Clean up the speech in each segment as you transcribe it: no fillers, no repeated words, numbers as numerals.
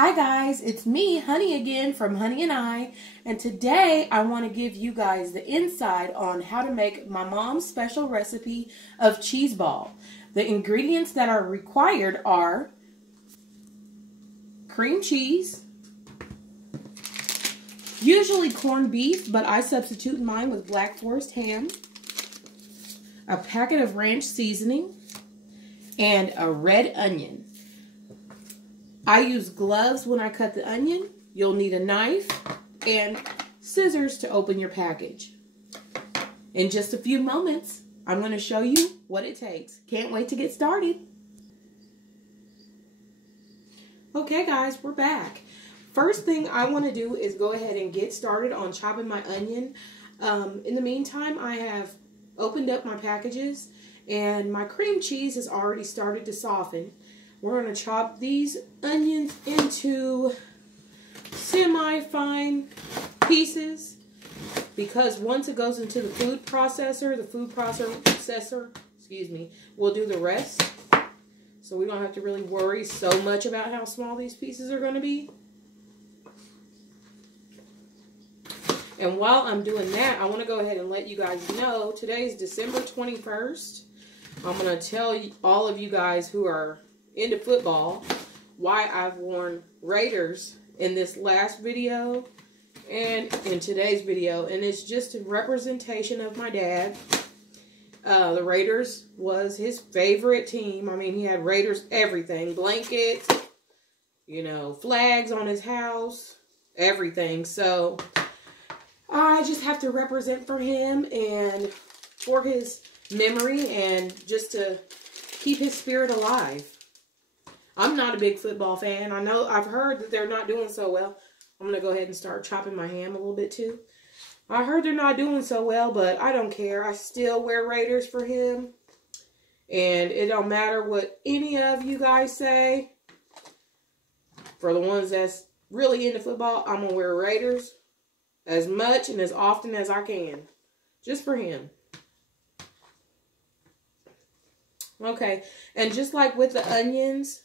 Hi guys, it's me, Honey again from Honey and I, and today I want to give you guys the inside on how to make my mom's special recipe of Cheeseball. The ingredients that are required are cream cheese, usually corned beef, but I substitute mine with Black Forest ham, a packet of ranch seasoning, and a red onion. I use gloves when I cut the onion. You'll need a knife and scissors to open your package. In just a few moments, I'm going to show you what it takes. Can't wait to get started. Okay guys, we're back. First thing I want to do is go ahead and get started on chopping my onion. In the meantime, I have opened up my packages and my cream cheese has already started to soften. We're going to chop these onions into semi-fine pieces because once it goes into the food processor, will do the rest. So we don't have to really worry so much about how small these pieces are going to be. And while I'm doing that, I want to go ahead and let you guys know today is December 21st. I'm going to tell all of you guys who are into football why I've worn Raiders in this last video and in today's video, and it's just a representation of my dad. The Raiders was his favorite team. I mean, he had Raiders everything, blankets, you know, flags on his house, everything. So I just have to represent for him and for his memory and just to keep his spirit alive. I'm not a big football fan. I know I've heard that they're not doing so well. I'm going to go ahead and start chopping my ham a little bit too. I heard they're not doing so well, but I don't care. I still wear Raiders for him. And it don't matter what any of you guys say. For the ones that's really into football, I'm going to wear Raiders as much and as often as I can. Just for him. Okay. And just like with the onions,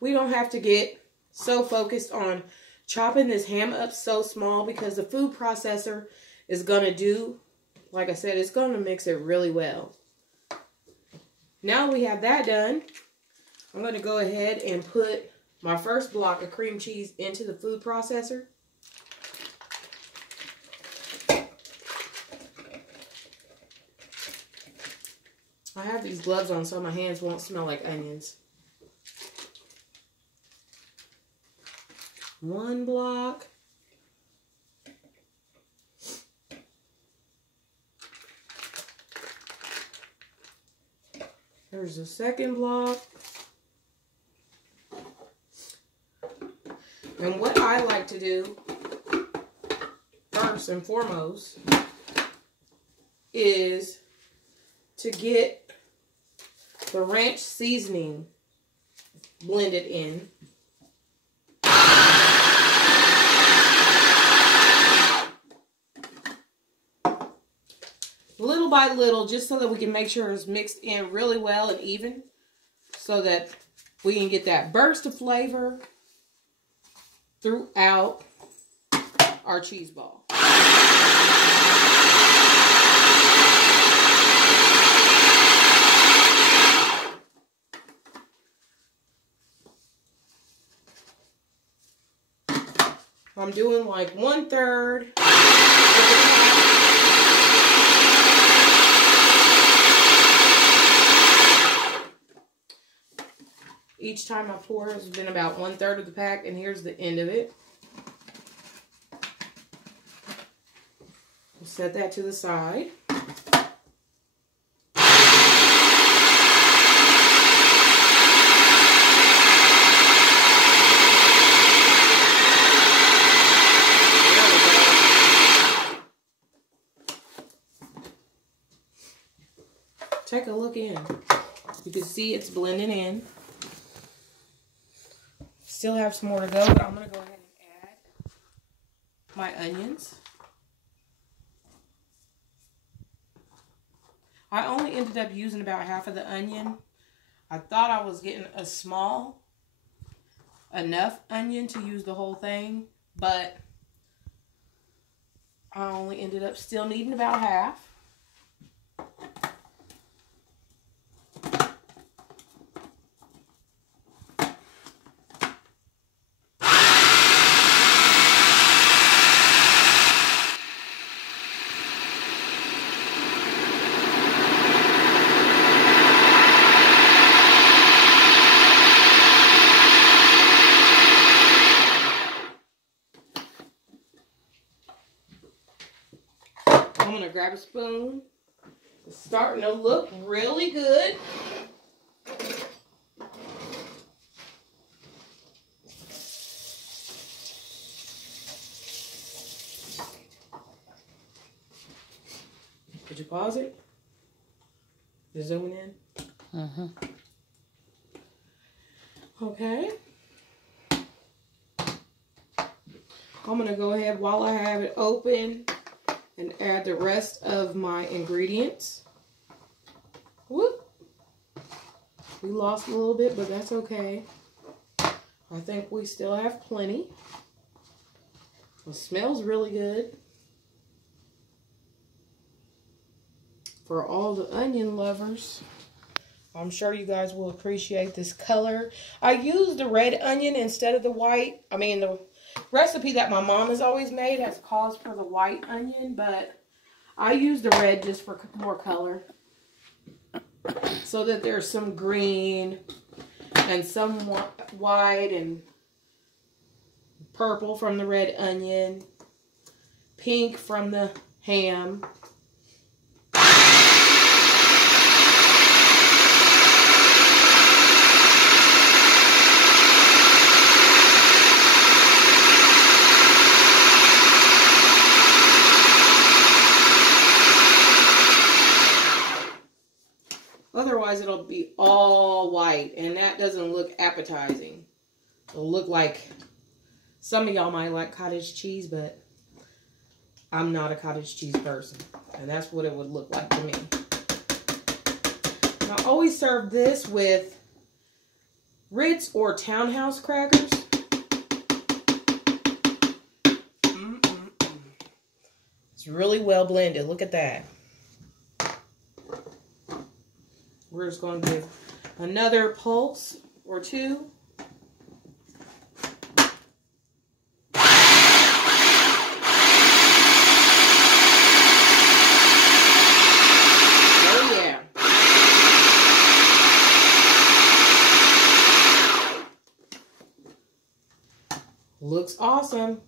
we don't have to get so focused on chopping this ham up so small because the food processor is going to do, like I said, it's going to mix it really well. Now we have that done, I'm going to go ahead and put my first block of cream cheese into the food processor. I have these gloves on so my hands won't smell like onions. One block. There's the second block. And what I like to do first and foremost is to get the ranch seasoning blended in. Little by little, just so that we can make sure it's mixed in really well and even, so that we can get that burst of flavor throughout our cheese ball. I'm doing like 1/3. Each time I pour has been about 1/3 of the pack, and here's the end of it. We'll set that to the side. Take a look in. You can see it's blending in. Still have some more to go, but I'm going to go ahead and add my onions. I only ended up using about half of the onion. I thought I was getting a small enough onion to use the whole thing, but I only ended up still needing about half. I'm going to grab a spoon. It's starting to look really good. Did you pause it? You're zooming in? Mm-hmm. Okay. I'm going to go ahead while I have it open and add the rest of my ingredients. Whoop. We lost a little bit, but that's okay. I think we still have plenty. It smells really good. For all the onion lovers, I'm sure you guys will appreciate this color. I used the red onion instead of the white. I mean, the recipe that my mom has always made has calls for the white onion, but I use the red just for more color. So that there's some green and some white and purple from the red onion, pink from the ham. Otherwise, it'll be all white, and that doesn't look appetizing. It'll look like, some of y'all might like cottage cheese, but I'm not a cottage cheese person, and that's what it would look like to me. And I always serve this with Ritz or Townhouse crackers. It's really well blended. Look at that. We're just going to give another pulse or two. Oh yeah. Looks awesome.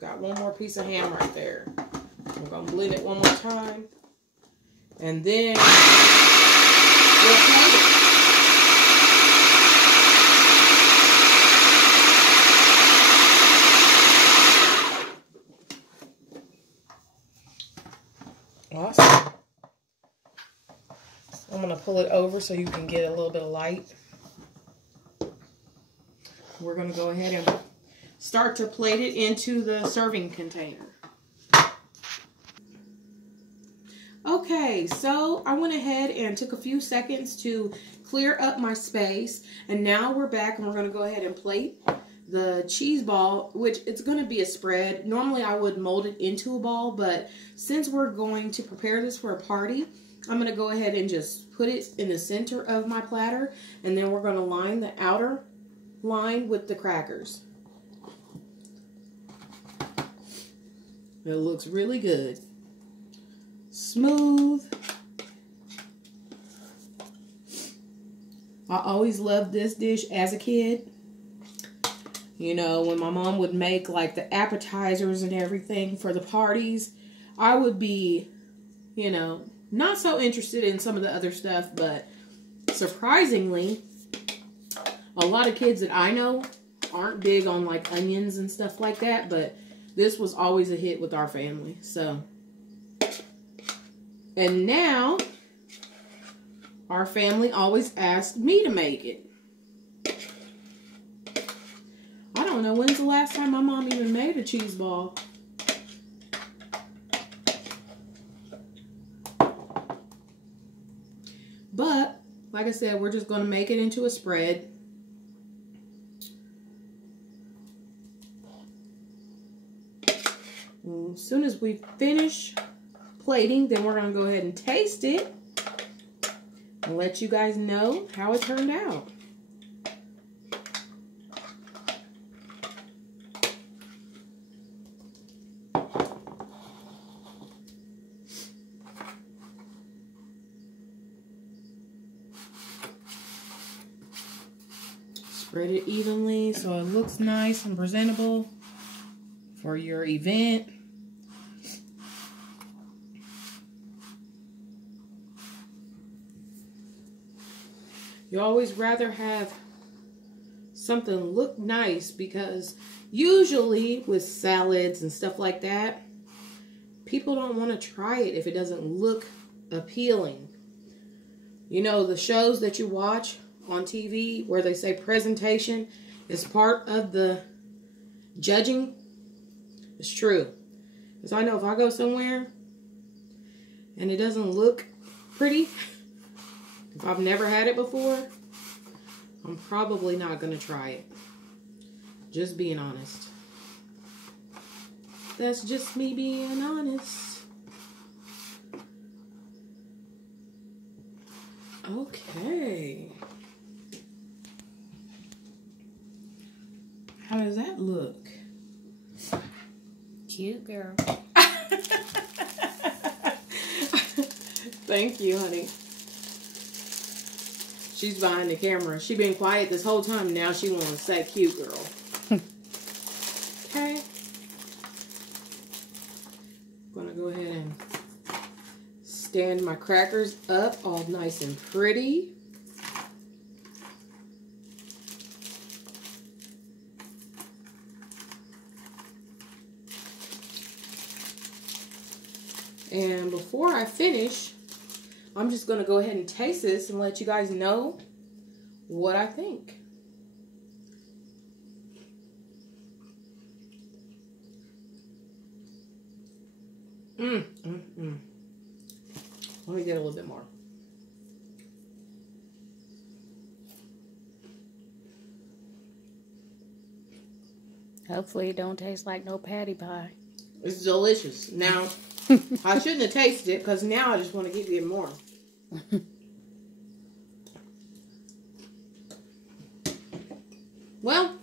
Got one more piece of ham right there. I'm going to blend it one more time. And then we'll plate it. Awesome. I'm going to pull it over so you can get a little bit of light. We're going to go ahead and start to plate it into the serving container. Okay, so I went ahead and took a few seconds to clear up my space, and now we're back and we're going to go ahead and plate the cheese ball, which it's going to be a spread. Normally I would mold it into a ball, but since we're going to prepare this for a party, I'm going to go ahead and just put it in the center of my platter, and then we're going to line the outer line with the crackers. It looks really good. Smooth. I always loved this dish as a kid. You know, when my mom would make like the appetizers and everything for the parties, I would be, you know, not so interested in some of the other stuff, but surprisingly, a lot of kids that I know aren't big on like onions and stuff like that, but this was always a hit with our family. So, and now our family always asked me to make it. I don't know when's the last time my mom even made a cheese ball. But, like I said, we're just going to make it into a spread. And as soon as we finish plating, then we're going to go ahead and taste it and let you guys know how it turned out. Spread it evenly so it looks nice and presentable for your event. You always rather have something look nice, because usually with salads and stuff like that, people don't want to try it if it doesn't look appealing. You know, the shows that you watch on TV where they say presentation is part of the judging, it's true. Because I know if I go somewhere and it doesn't look pretty, if I've never had it before, I'm probably not going to try it. Just being honest. That's just me being honest. Okay. How does that look? Cute girl. Thank you, honey. She's behind the camera. She's been quiet this whole time. Now she wants to say cute girl. Okay. I'm going to go ahead and stand my crackers up all nice and pretty. And before I finish, I'm just going to go ahead and taste this and let you guys know what I think. Let me get a little bit more. Hopefully it don't taste like no patty pie. It's delicious. Now, I shouldn't have tasted it because now I just want to give you more. Well,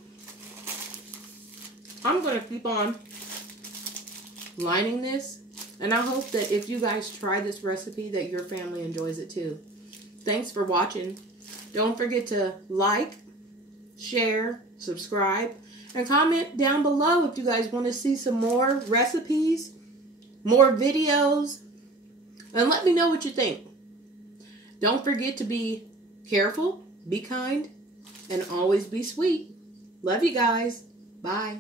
I'm going to keep on lining this. And I hope that if you guys try this recipe that your family enjoys it too. Thanks for watching. Don't forget to like, share, subscribe, and comment down below if you guys want to see some more recipes, more videos, and let me know what you think. Don't forget to be careful, be kind, and always be sweet. Love you guys. Bye.